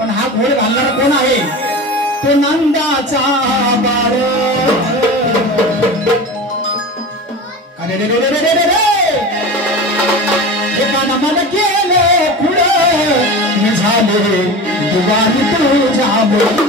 पण हा घोळ घालणारा कोण आहे? तो नंदाचा बाळ. अरे रे रे रे रे रे रे, एका नामाला केलं पुढं हे झाले दुवारी तुझ्यामुळे.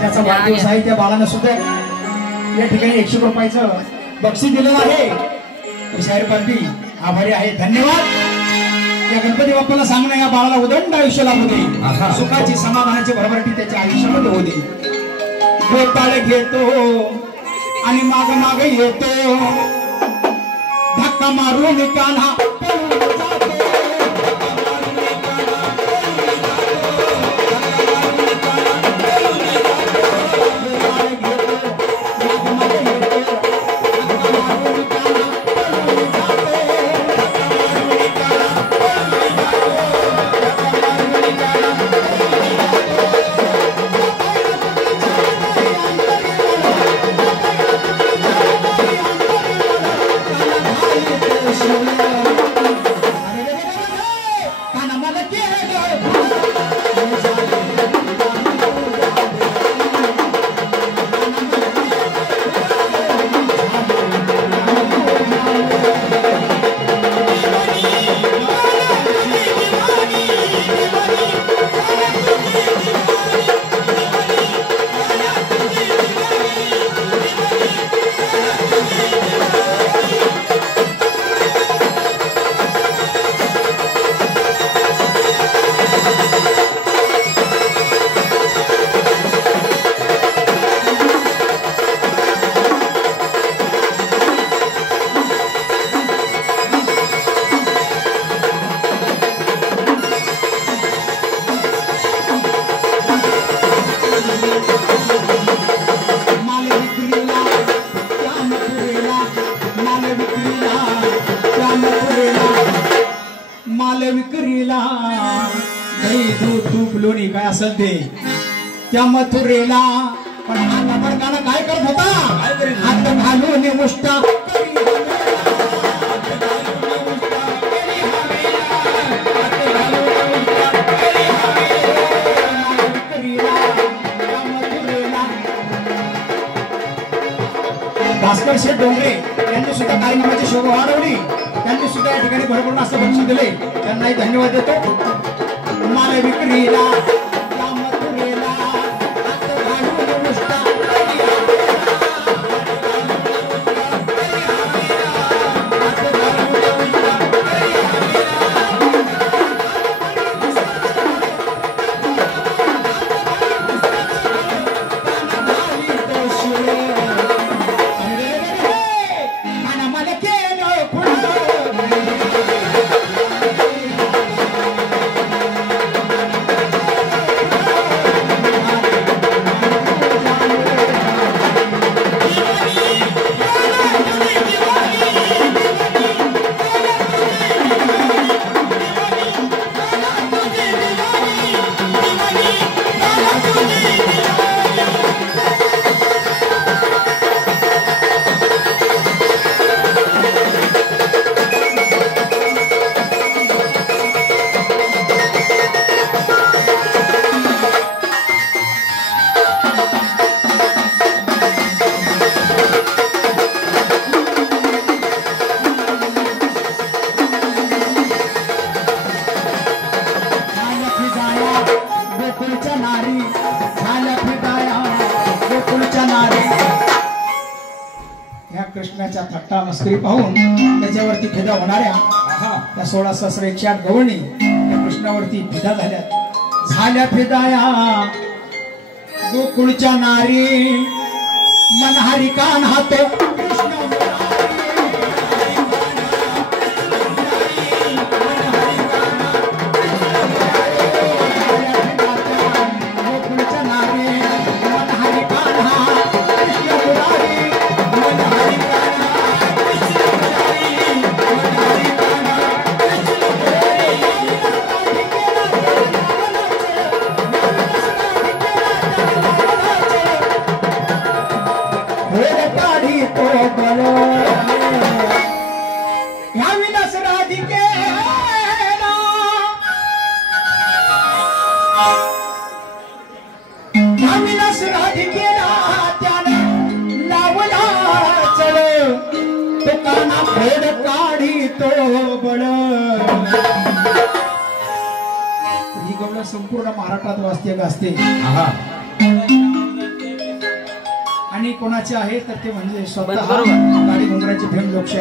ज्याचा वाढदिवस आहे त्या बाळांना सुद्धा या ठिकाणी 100 रुपयाचं बक्षीस दिलेलं आहे. शाहीर पार्टी आभारी आहे. धन्यवाद. या गणपती बाप्पाला सांगणं या बाळाला उदंड आयुष्य लाभू दे, सुखाची समाधानाची भरभराटी त्याच्या आयुष्यामध्ये होऊ दे. गोताळ घेतो आणि माग माग येतो, धक्का मारून कान्हा काय असेल ते त्या मथुरेला. पण हा गाणं काय करत होता? हात घालून मुष्टा भास्कर शेठ डोंगरे यांनी सुद्धा कार्यक्रमाची शोभा वाढवली. त्यांनी सुद्धा या ठिकाणी भरपूर असं बक्षीस दिले. त्यांनाही धन्यवाद देतो. माल विक्रीला कृष्णाच्या थट्टा मस्करी पाहून त्याच्यावरती फिदा होणाऱ्या त्या 16 सहस्र 108 गवळणी त्या कृष्णावरती फिदा झाल्या फिदाया गोकुळच्या नारी मनहारी कान हात ही गवळ संपूर्ण महाराष्ट्रात वाजते गाजते आणि कोणाचे आहे तर ते म्हणजे स्वतः गाडी घुंगराची फेम लोकशाही